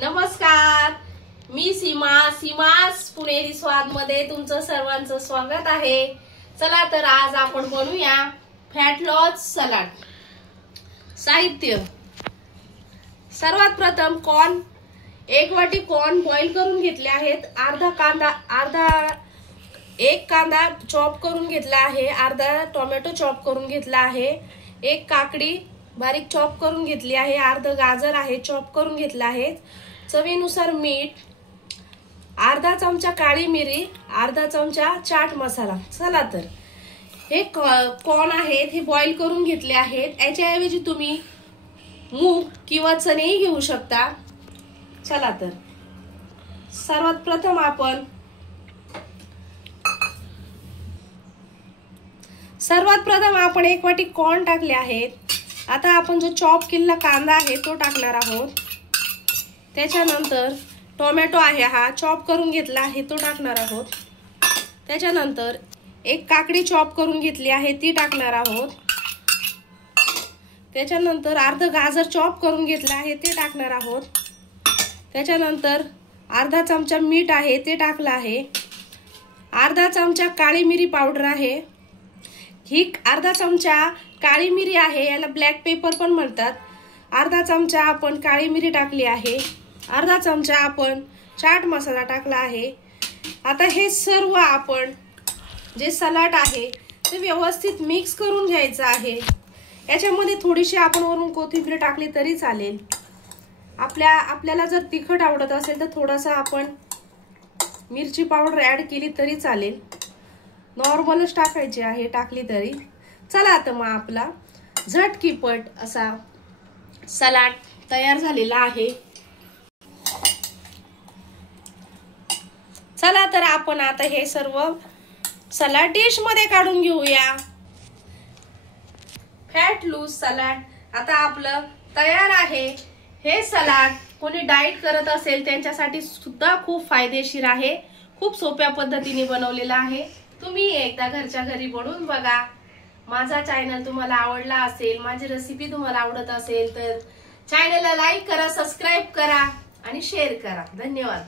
नमस्कार, मी सीमास पुणेरी स्वाद मध्ये तुमचं सर्वांचं स्वागत आहे। चला तर आज आपण बनवूया फॅट लॉस सलाड। साहित्य, सर्वात प्रथम कॉर्न, 1 वाटी कॉर्न बॉईल करून घेतले आहेत। एक कांदा चॉप करून घेतला आहे, अर्धा टोमॅटो चॉप करून घेतला आहे, 1 काकडी बारीक चॉप करून घेतली आहे, अर्धा गाजर आहे चॉप करून घेतला आहे, चवीनुसार मीठ, अर्धा चमचा काळी मिरी, अर्धा चमचा चाट मसाला। चला तर हे कॉर्न आहेत हे बॉईल करून घेतले आहेत। याच्याऐवजी तुम्ही मूग किंवा चणेही घेऊ शकता। चला तर सर्वात प्रथम आपण 1 वाटी कॉर्न टाकले आहेत। आता आपण जो चॉप केलेला कांदा आहे तो टाकणार आहोत। त्याच्यानंतर टोमॅटो आहे हा चॉप करून घेतला आहे तो टाकणार आहोत। त्याच्यानंतर 1 काकडी चॉप करून घेतली आहे ती टाकणार आहोत। त्याच्यानंतर अर्धा गाजर चॉप करून घेतला आहे ते टाकणार आहोत। त्याच्यानंतर अर्धा चमचा मीठ आहे ते टाकलं आहे, अर्धा चमचा काळी मिरी पावडर आहे, ही अर्धा चमचा काळी मिरी आहे, याला ब्लॅक पेपर पण म्हणतात। अर्धा चमचा आपण काळी मिरी टाकली आहे, अर्धा चमचा आपण चाट मसाला टाकला आहे। आता हे सर्व आपण जे सलाड आहे ते व्यवस्थित मिक्स करून घ्यायचं आहे। याच्यामध्ये थोडीशी आपण वरून कोथिंबीर टाकली तरी चालेल। आपल्याला जर तिखट आवडत असेल तर थोडासा आपण मिरची पावडर ऍड केली तरी चालेल, नॉर्मलच टाकायची आहे टाकली तरी। चला आता मग आपला झटकीपट असा सलाड तयार झालेला आहे। चला तर आपण आता हे सर्व सलाड डिश मध्ये काढून घेऊया। फॅट लूज सलाड आता आपलं तयार आहे। हे सलाड कोणी डाएट करत असेल त्यांच्यासाठी सुद्धा खूप फायदेशीर आहे। खूप सोप्या पद्धतीने बनवलेला आहे। तुम्ही एकदा घरच्या घरी बनवून बघा। माझा चॅनल तुम्हाला आवडला असेल, माझी रेसिपी तुम्हाला आवडत असेल तर चॅनलला लाईक करा, सबस्क्राइब करा आणि शेअर करा। धन्यवाद।